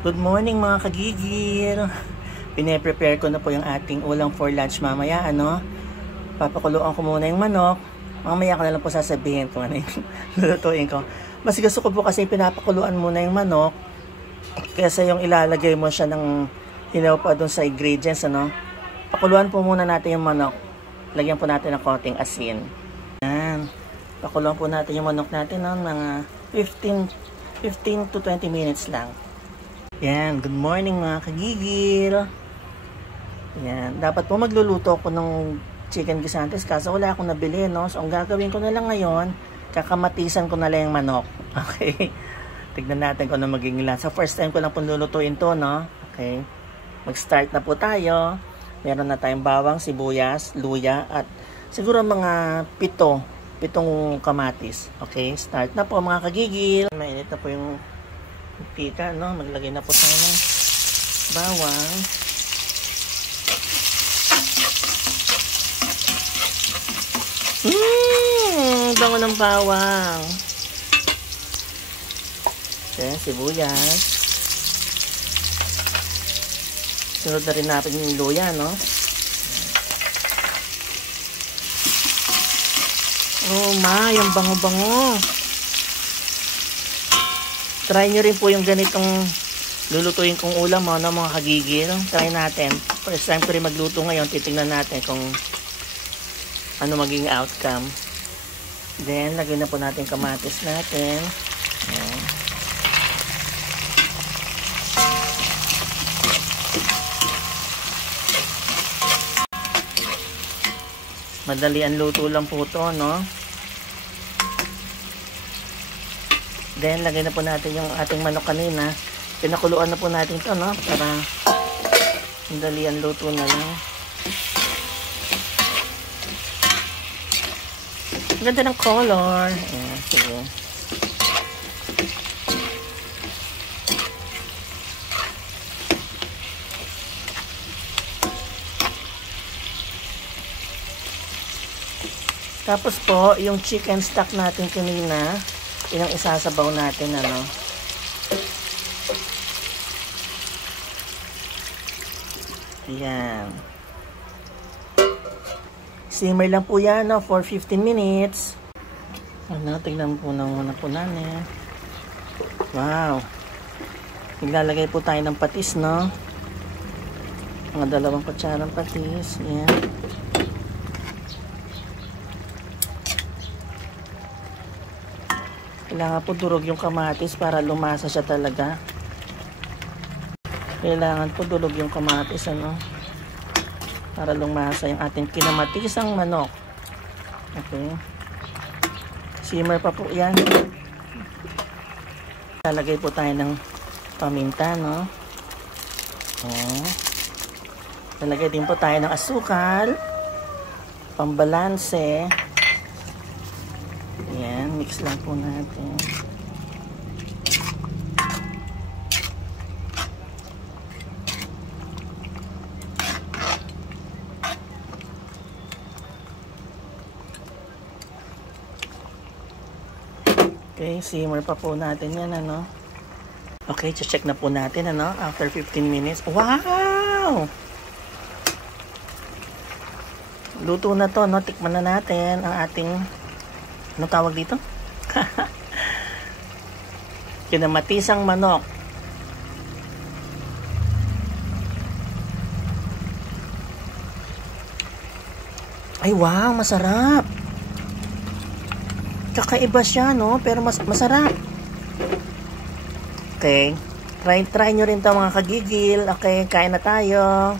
Good morning mga kagigil. Pine-prepare ko na po yung ating ulam for lunch mamaya, Papakuluan ko muna yung manok. Mamaya ko na lang po sasabihin kung ano yung lulutuin ko. Mas gusto ko po kasi pinapakuluan muna yung manok kaysa yung ilalagay mo siya ng hilaw pa dun sa ingredients, Pakuluan po muna natin yung manok. Lagyan po natin ng konting asin. Yan. Pakuluan po natin yung manok natin ng mga 15 to 20 minutes lang. Yan, good morning mga kagigil. Yan, dapat po magluluto ko ng chicken guisantes kaso wala akong nabili, So, ang gagawin ko na lang ngayon, kakamatisan ko na lang yung manok. Okay? Tignan natin kung ano magiging lasa. First time ko lang po lulutuin to, Okay? Mag-start na po tayo. Meron na tayong bawang, sibuyas, luya, at siguro mga pitong kamatis. Okay? Start na po mga kagigil. Mainit na po yung pika, Maglagay na po tayo ng bawang. Bango ng bawang. Okay, sibuyas. Sunod na rin natin yung luya, Oh my, ang bango-bango. Try nyo rin po yung ganitong lulutuin kong ulam, mga kagigil. Try natin. First time ko rin magluto ngayon. Titingnan natin kung ano maging outcome. Then, lagyan na po natin kamatis natin. Ayan. Madali ang luto lang po ito, Then, lagay na po natin yung ating manok kanina. Pinakuluan na po natin ito, para madali ang luto na lang. Ang ganda ng color. Ayan, sige. Tapos po, yung chicken stock natin kanina, yun ang isasabaw natin, Ayan. Simmer lang po yan, for 15 minutes. Tignan po muna po namin. Wow. Naglalagay po tayo ng patis, Mga 2 kutsarang patis. Ayan. Kailangan po durog yung kamatis para lumasa siya talaga. Kailangan po durog yung kamatis, para lumasa yung ating kinamatisang manok. Okay. Simmer pa po yan. Lalagay po tayo ng paminta, Lalagay din po tayo ng asukal. Pambalanse. Ayan, mix lang po natin. Okay, simmer pa po natin yan, Okay, check na po natin, after 15 minutes. Wow! Luto na to, Tikman na natin ang ating, ano tawag dito? Kinamatisang manok. Ay, wow, masarap. Kakaiba siya, pero masarap. Okay. Try nyo rin to mga kagigil. Okay, kain na tayo.